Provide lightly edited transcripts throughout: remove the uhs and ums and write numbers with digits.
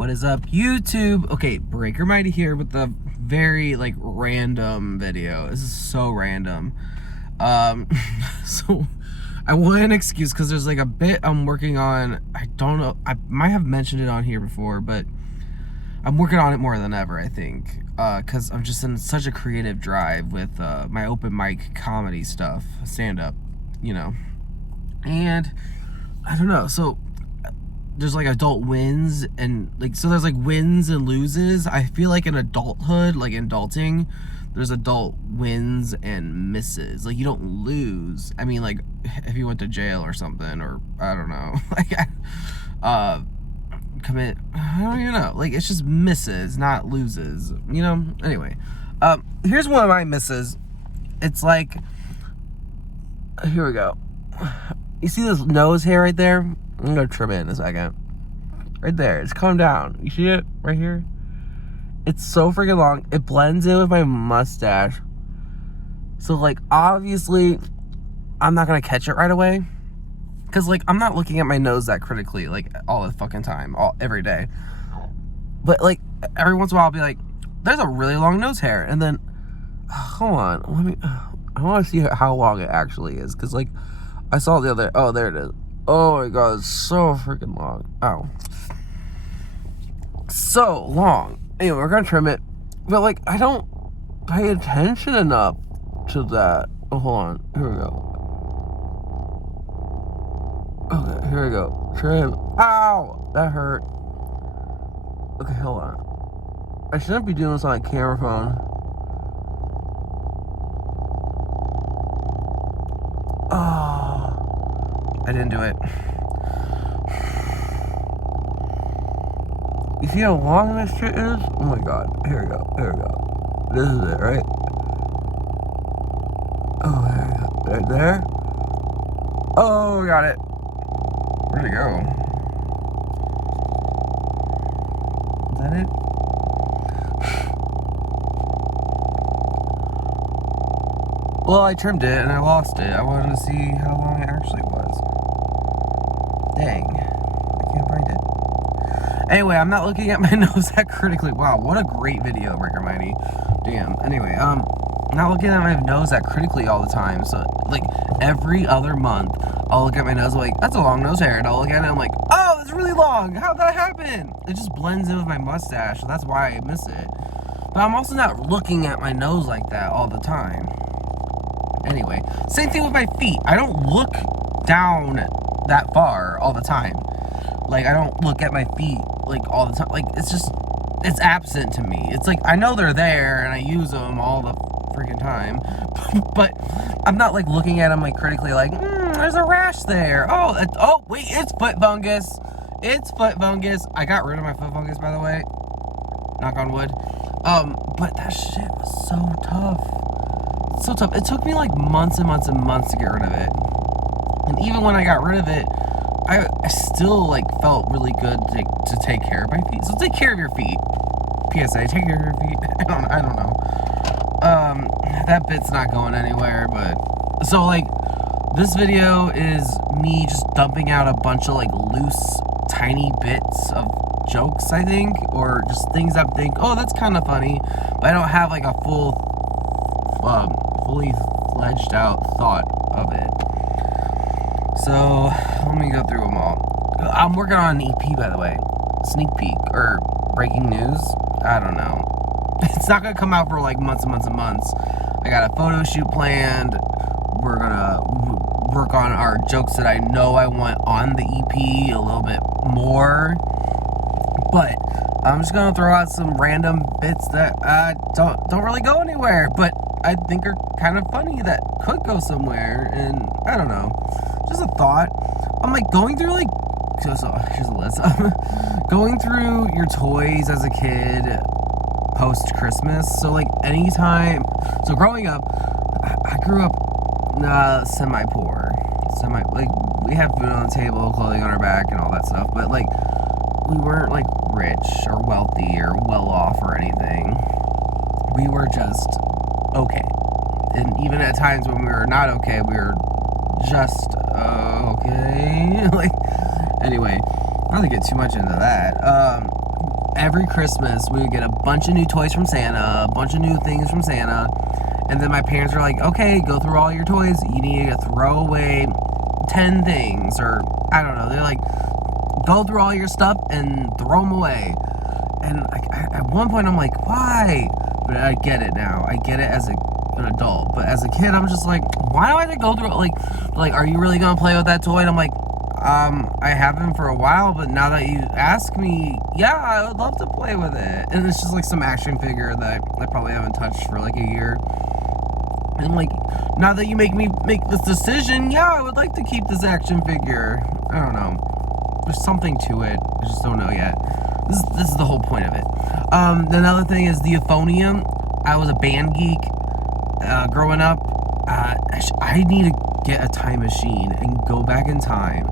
What is up, YouTube? Okay, Breaker Mighty here with the very random video. This is so random. So I want an excuse because there's a bit I'm working on. I don't know, I might have mentioned it on here before, but I'm working on it more than ever, I think, because I'm just in such a creative drive with my open mic comedy stuff, stand-up, and I don't know, so there's adult wins and so there's wins and loses. I feel like in adulthood, in adulting, there's adult wins and misses. You don't lose. I mean, if you went to jail or something, or I don't know, commit, I don't even know. It's just misses, not loses, Anyway, here's one of my misses. It's here we go. You see this nose hair right there? I'm gonna trim it in a second. Right there, it's come down. You see it right here? It's so freaking long. It blends in with my mustache. So obviously, I'm not gonna catch it right away. Cause I'm not looking at my nose that critically all the fucking time, every day. But every once in a while I'll be there's a really long nose hair. And then, hold on, I wanna see how long it actually is. Cause I saw the other, oh, there it is. Oh my god, it's so freaking long. Oh. So long. Anyway, we're gonna trim it. But I don't pay attention enough to that. Oh, hold on. Here we go. Okay, here we go. Trim. Ow! That hurt. Okay, hold on. I shouldn't be doing this on a camera phone. Oh. I didn't do it. You see how long this shit is? Oh my god. Here we go. Here we go. This is it, right? Oh, there we go. Right there. Oh, we got it. Where'd it go? Is that it? Well, I trimmed it and I lost it. I wanted to see how long it actually was. Dang. I can't find it. Anyway, I'm not looking at my nose that critically. Wow, what a great video, Breaker Mighty. Damn. Anyway, I'm not looking at my nose that critically all the time. So, every other month, I'll look at my nose that's a long nose hair. And I'll look at it and I'm oh, it's really long. How'd that happen? It just blends in with my mustache. So that's why I miss it. But I'm also not looking at my nose like that all the time. Anyway, same thing with my feet. I don't look down that far all the time. I don't look at my feet all the time. It's absent to me. It's I know they're there and I use them all the freaking time, but I'm not looking at them critically there's a rash there. Oh wait, it's foot fungus. It's foot fungus. I got rid of my foot fungus, by the way. Knock on wood. But that shit was so tough. So tough. It took me months and months and months to get rid of it. And even when I got rid of it, I still felt really good to take care of my feet. So take care of your feet. PSA, take care of your feet. I don't know. That bit's not going anywhere, but so this video is me just dumping out a bunch of loose, tiny bits of jokes, I think, or just things I think, oh, that's kind of funny, but I don't have a full, fully fledged out thought of it. So let me go through them all. I'm working on an EP, by the way. Sneak peek or breaking news. I don't know. It's not gonna come out for months and months and months. I got a photo shoot planned. We're gonna work on our jokes that I know I want on the EP a little bit more. But I'm just gonna throw out some random bits that don't really go anywhere, but I think are kind of funny that could go somewhere. And I don't know. Just a thought. I'm going through here's a list. Going through your toys as a kid post Christmas. So anytime. So growing up, I grew up semi-poor. We had food on the table, clothing on our back, and all that stuff. But we weren't rich or wealthy or well off or anything. We were just okay. And even at times when we were not okay, we were just okay. Anyway, not to get too much into that. every Christmas we would get a bunch of new toys from Santa, a bunch of new things from Santa, and then my parents were like, okay, go through all your toys, you need to throw away 10 things, or I don't know, they're like, go through all your stuff and throw them away. And at one point I'm like, why? But I get it now. I get it as an adult. But as a kid, I'm just like, why do I have to go through it? Like, are you really gonna play with that toy? And I'm like, I haven't for a while, but now that you ask me, yeah, I would love to play with it. And it's just like some action figure that I probably haven't touched for like a year. And like, now that you make me make this decision, yeah, I would like to keep this action figure. I don't know. There's something to it. I just don't know yet. This is the whole point of it. Another thing is the euphonium. I was a band geek growing up. I need to get a time machine and go back in time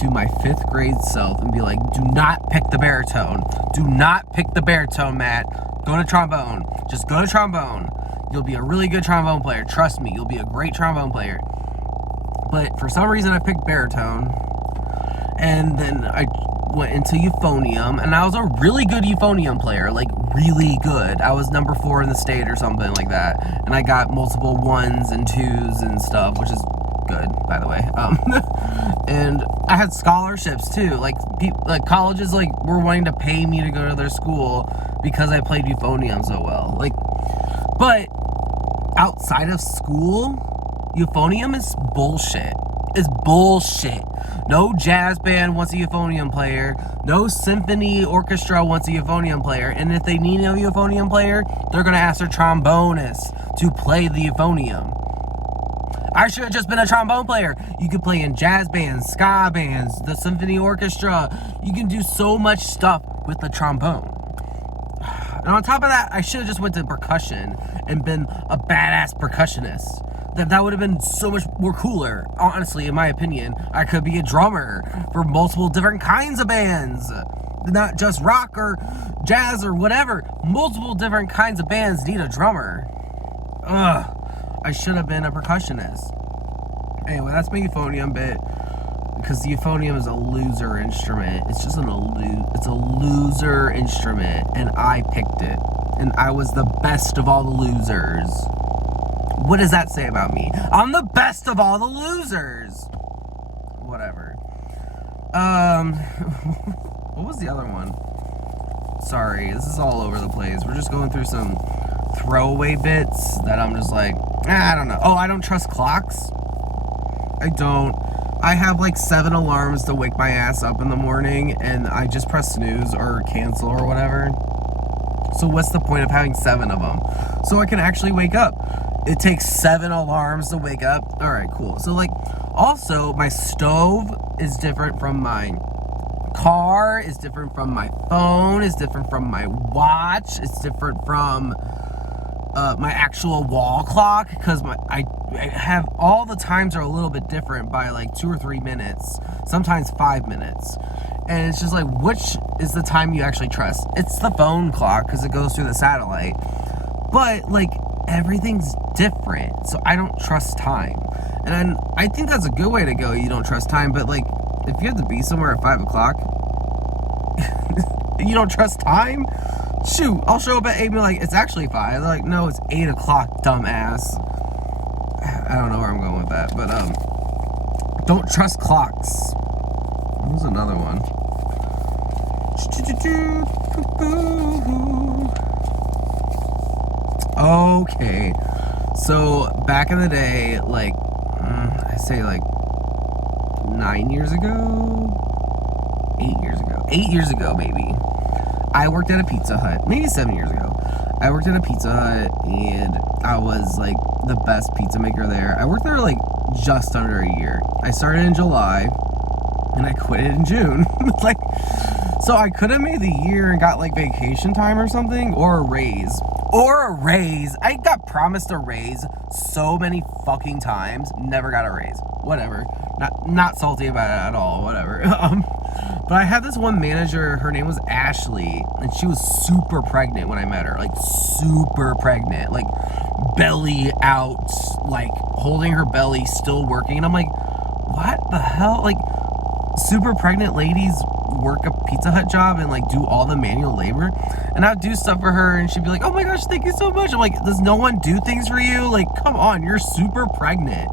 to my 5th grade self and be like, do not pick the baritone. Do not pick the baritone, Matt. Go to trombone. Just go to trombone. You'll be a really good trombone player. Trust me, you'll be a great trombone player. But for some reason, I picked baritone. And then I went into euphonium, and I was a really good euphonium player, like really good. I was number 4 in the state or something like that, and I got multiple 1s and 2s and stuff, which is good, by the way. And I had scholarships too, like colleges like were wanting to pay me to go to their school because I played euphonium so well. Like, but outside of school, euphonium is bullshit. It's bullshit. No jazz band wants a euphonium player. No symphony orchestra wants a euphonium player. And if they need a euphonium player, they're going to ask their trombonist to play the euphonium. I should have just been a trombone player. You could play in jazz bands, ska bands, the symphony orchestra. You can do so much stuff with the trombone. And on top of that, I should have just went to percussion and been a badass percussionist. That would have been so much more cooler. Honestly, in my opinion, I could be a drummer for multiple different kinds of bands. Not just rock or jazz or whatever. Multiple different kinds of bands need a drummer. Ugh. I should have been a percussionist. Anyway, that's my euphonium bit. Because the euphonium is a loser instrument. It's just it's a loser instrument. And I picked it. And I was the best of all the losers. What does that say about me? I'm the best of all the losers. Whatever. What was the other one? Sorry, this is all over the place. We're just going through some throwaway bits that I'm just like, I don't know. Oh, I don't trust clocks. I don't. I have like 7 alarms to wake my ass up in the morning, and I just press snooze or cancel or whatever. So what's the point of having 7 of them? So I can actually wake up. It takes 7 alarms to wake up. All right, cool. So like, also my stove is different from my car, is different from my phone, is different from my watch, it's different from my actual wall clock, because I have all the times are a little bit different by like 2 or 3 minutes, sometimes 5 minutes. And it's just like, which is the time you actually trust? It's the phone clock because it goes through the satellite. But like, everything's different, so I don't trust time. And I think that's a good way to go. You don't trust time, but like, if you have to be somewhere at 5 o'clock, you don't trust time? Shoot, I'll show up at 8 and be like, it's actually 5. They're like, no, it's 8 o'clock, dumbass. I don't know where I'm going with that, but don't trust clocks. There's another one. Okay, so back in the day, like, I say like 9 years ago, 8 years ago maybe, I worked at a Pizza Hut, maybe 7 years ago. I worked at a Pizza Hut, and I was like the best pizza maker there. I worked there like just under a year. I started in July, and I quit in June. Like, so I could have made the year and got like vacation time or something, or a raise. I got promised a raise so many fucking times, never got a raise. Whatever. Not salty about it at all, whatever. But I had this one manager, her name was Ashley, and she was super pregnant when I met her. Like, super pregnant. Like, belly out, like, holding her belly, still working. And I'm like, what the hell? Like, super pregnant ladies work a Pizza Hut job and like do all the manual labor, and I would do stuff for her, and she'd be like, oh my gosh, thank you so much. I'm like, does no one do things for you? Like, come on, you're super pregnant.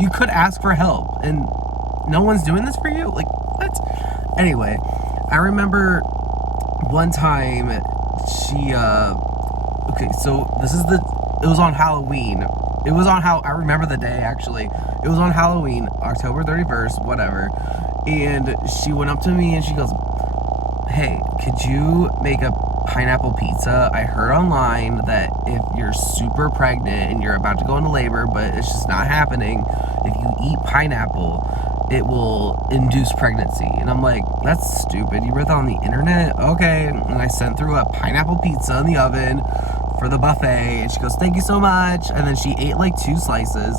You could ask for help, and no one's doing this for you? Like, what? Anyway, I remember one time okay, so it was on Halloween. I remember the day, actually. It was on Halloween, October 31st, whatever. And she went up to me and she goes, hey, could you make a pineapple pizza? I heard online that if you're super pregnant and you're about to go into labor, but it's just not happening, if you eat pineapple, it will induce pregnancy. And I'm like, that's stupid. You read that on the internet? Okay. And I sent through a pineapple pizza in the oven for the buffet, and she goes, thank you so much. And then she ate like 2 slices.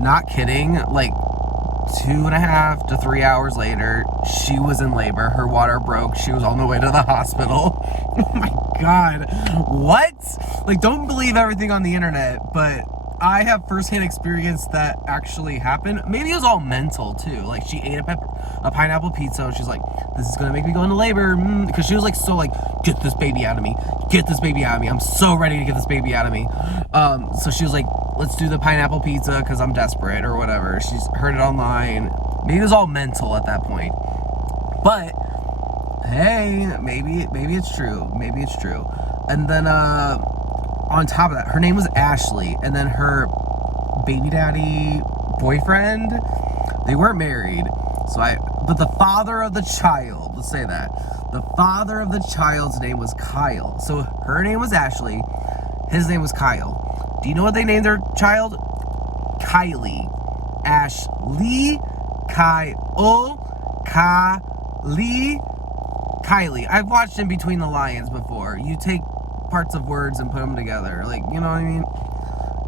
Not kidding, like 2.5 to 3 hours later, she was in labor. Her water broke. She was on the way to the hospital. Oh my God. What? Like, don't believe everything on the internet, but I have firsthand experience that actually happened. Maybe it was all mental too. Like, she ate a pineapple pizza, and she's like, this is gonna make me go into labor, because she was like, so like, get this baby out of me, get this baby out of me, I'm so ready to get this baby out of me. So she was like, let's do the pineapple pizza because I'm desperate or whatever. She's heard it online. Maybe it was all mental at that point, but hey, maybe it's true. Maybe it's true. And then on top of that, her name was Ashley, and then her baby daddy boyfriend, they weren't married. But the father of the child, let's say that, the father of the child's name was Kyle. So her name was Ashley, his name was Kyle. Do you know what they named their child? Kylie. Ashley, Kyle, Kylie. I've watched In Between the Lions before. You take parts of words and put them together. Like, you know what I mean?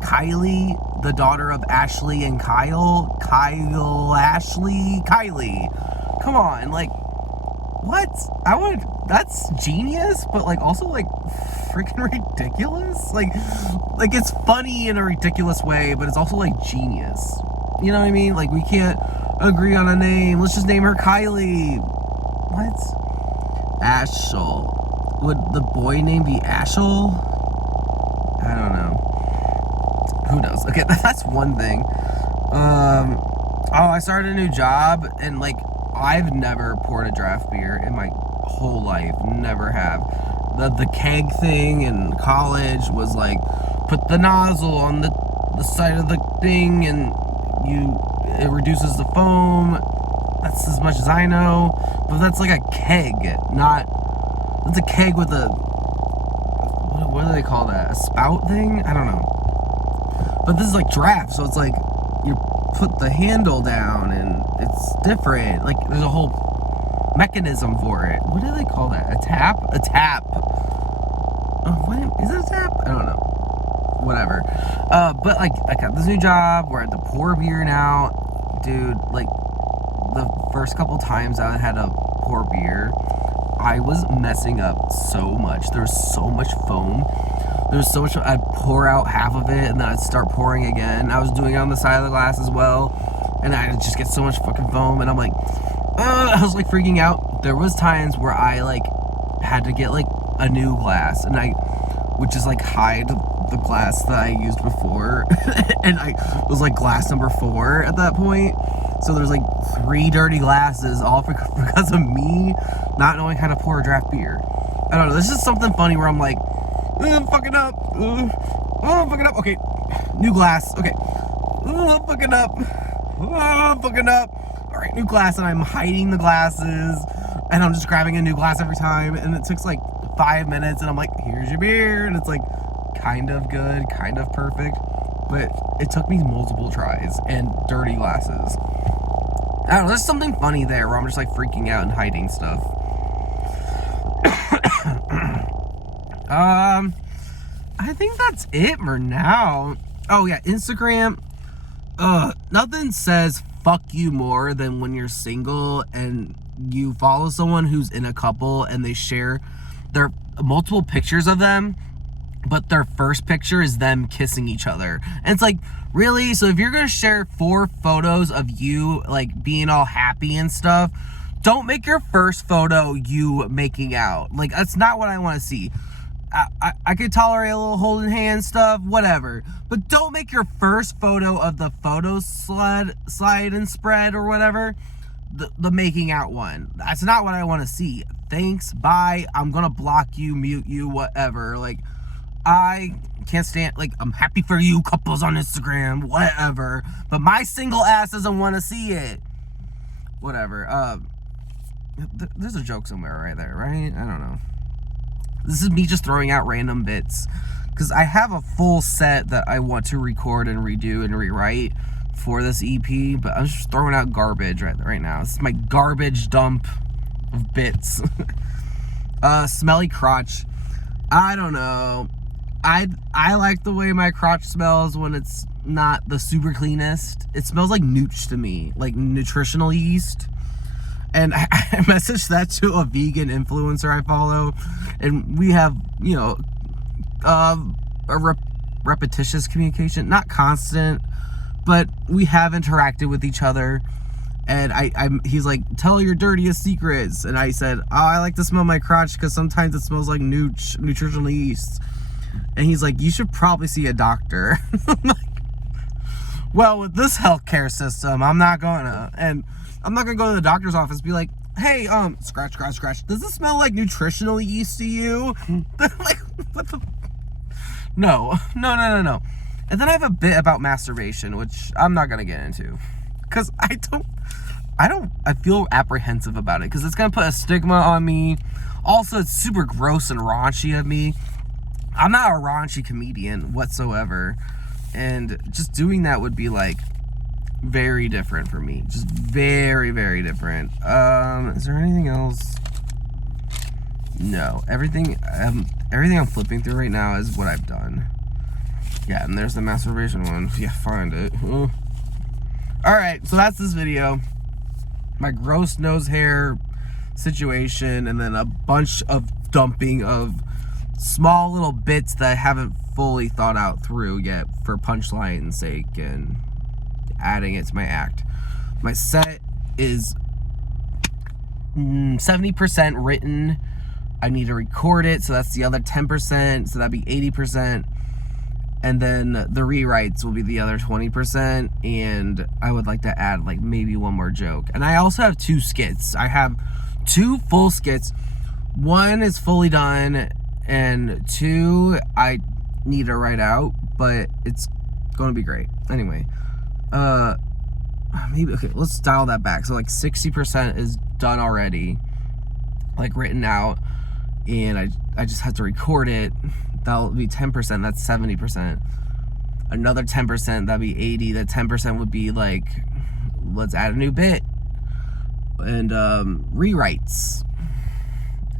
Kylie, the daughter of Ashley and Kyle. Ashley, Kylie. Come on, like, what? That's genius, but like also like freaking ridiculous. Like it's funny in a ridiculous way, but it's also like genius. You know what I mean? Like, we can't agree on a name. Let's just name her Kylie. What? Ashel. Would the boy name be Ashel? I don't know. Who knows? Okay, that's one thing. I started a new job, and like, I've never poured a draft beer in my whole life. Never have. The keg thing in college was like, put the nozzle on the side of the thing, and it reduces the foam. That's as much as I know. But that's like a keg, it's a keg with a, what do they call that? A spout thing? I don't know. But this is like draft, so it's like, you put the handle down and it's different. Like, there's a whole mechanism for it. What do they call that? A tap? A tap. Oh, what? Is it a tap? I don't know. Whatever. But like, I got this new job where I had to pour beer now. Dude, like, the first couple times I had to pour beer, I was messing up so much. There was so much foam. There was so much. I'd pour out half of it, and then I'd start pouring again. I was doing it on the side of the glass as well, and I'd just get so much fucking foam, and I'm like, I was like freaking out. There was times where I like had to get like a new glass, and I would just like hide the glass that I used before, and I was like glass number 4 at that point. So there's like 3 dirty glasses, all because of me not knowing how to pour a draft beer. I don't know. This is something funny where I'm like, I'm fucking up. I'm fucking up. Okay, new glass. Okay, I'm fucking up. I'm fucking up. All right, new glass, and I'm hiding the glasses, and I'm just grabbing a new glass every time, and it takes like 5 minutes, and I'm like, here's your beer, and it's like kind of good, kind of perfect, but it took me multiple tries and dirty glasses. I don't know, there's something funny there where I'm just like freaking out and hiding stuff. I think that's it for now. Oh yeah, Instagram. Nothing says fuck you more than when you're single and you follow someone who's in a couple and they share their multiple pictures of them, but their first picture is them kissing each other. And it's like, really? So if you're gonna share 4 photos of you like being all happy and stuff, Don't make your first photo you making out. Like, that's not what I want to see. I could tolerate a little holding hand stuff, whatever. But don't make your first photo of the photo slide and spread or whatever the making out one. That's not what I want to see. Thanks, bye. I'm gonna block you, mute you, whatever. Like, I can't stand, like, I'm happy for you couples on Instagram, whatever. But my single ass doesn't want to see it. Whatever. There's a joke somewhere right there, right? I don't know. This is me just throwing out random bits, because I have a full set that I want to record and redo and rewrite for this EP, but I'm just throwing out garbage right now. This is my garbage dump of bits. Smelly crotch. I don't know. I like the way my crotch smells when it's not the super cleanest. It smells like nooch to me, like nutritional yeast. And I messaged that to a vegan influencer I follow, and we have, you know, repetitious communication, not constant, but we have interacted with each other. And he's like, tell your dirtiest secrets. And I said, oh, I like to smell my crotch because sometimes it smells like nutritional yeast. And he's like, you should probably see a doctor. I'm like, well, with this healthcare system, I'm not gonna. And I'm not gonna go to the doctor's office and be like, hey, scratch. Does this smell like nutritional yeast to you? Like, what the? No. And then I have a bit about masturbation, which I'm not gonna get into, because I feel apprehensive about it, because it's gonna put a stigma on me. Also, it's super gross and raunchy of me. I'm not a raunchy comedian whatsoever, and just doing that would be like very different for me. Just very, very different. Is there anything else? No. Everything I'm flipping through right now is what I've done. Yeah, and there's the masturbation one. Yeah, find it. Alright, so that's this video. My gross nose hair situation, and then a bunch of dumping of small little bits that I haven't fully thought out through yet for punchline's sake, and adding it to my act. My set is 70% written. I need to record it, so that's the other 10%, so that'd be 80%. And then the rewrites will be the other 20%, and I would like to add like maybe one more joke. And I also have 2 skits. I have 2 full skits. One is fully done, and 2 I need to write out, but it's going to be great. Anyway, maybe, okay, let's dial that back. So like 60% is done already, like written out, and I just have to record it. That'll be 10%, that's 70%. Another 10%, that'd be 80. That 10% would be like, let's add a new bit. And rewrites.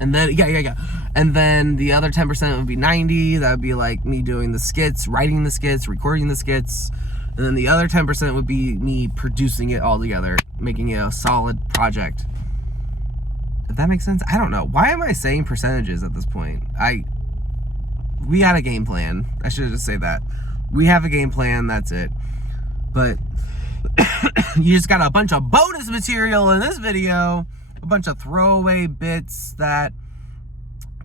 And then, yeah. And then the other 10% would be 90. That would be like me doing the skits, writing the skits, recording the skits. And then the other 10% would be me producing it all together, making it a solid project. If that makes sense? I don't know. Why am I saying percentages at this point? We had a game plan. I should just say that. We have a game plan, that's it. But you just got a bunch of bonus material in this video. A bunch of throwaway bits that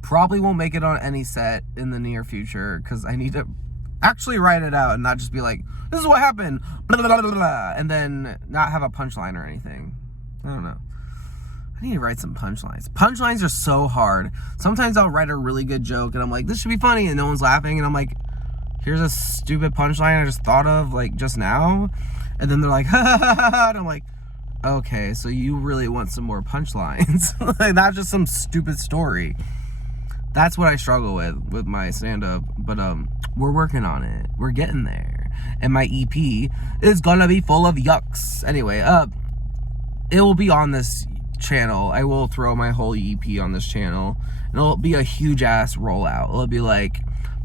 probably won't make it on any set in the near future, because I need to actually write it out and not just be like, this is what happened, blah, blah, blah, blah, and then not have a punchline or anything. I don't know. I need to write some punchlines. Punchlines are so hard. Sometimes I'll write a really good joke and I'm like, this should be funny, and no one's laughing, and I'm like, here's a stupid punchline I just thought of like just now, and then they're like, ha ha ha ha, and I'm like, okay, so you really want some more punchlines. Like, not just some stupid story. That's what I struggle with my stand-up, but we're working on it. We're getting there, and my EP is gonna be full of yucks. Anyway, it will be on this channel. I will throw my whole EP on this channel, and it'll be a huge ass rollout. It'll be like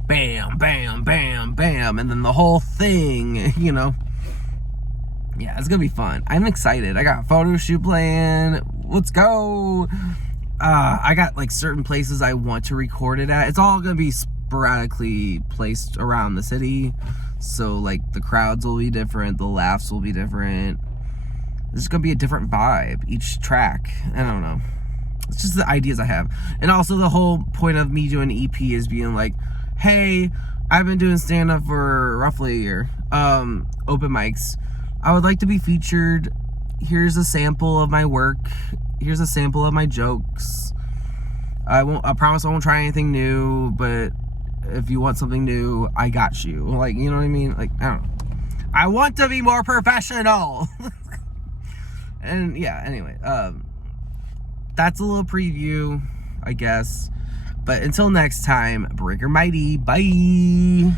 bam, bam, bam, bam, and then the whole thing, you know. Yeah, it's gonna be fun. I'm excited. I got a photo shoot planned. Let's go. I got like certain places I want to record it at. It's all gonna be sporadically placed around the city, so like the crowds will be different, the laughs will be different. This is gonna be a different vibe each track. I don't know. It's just the ideas I have. And also the whole point of me doing an EP is being like, hey, I've been doing stand-up for roughly a year. Open mics. I would like to be featured. Here's a sample of my work. Here's a sample of my jokes. I promise I won't try anything new, but if you want something new, I got you. Like, you know what I mean? Like, I don't know. I want to be more professional. And yeah, anyway, that's a little preview, I guess. But until next time, Breaker Mighty. Bye.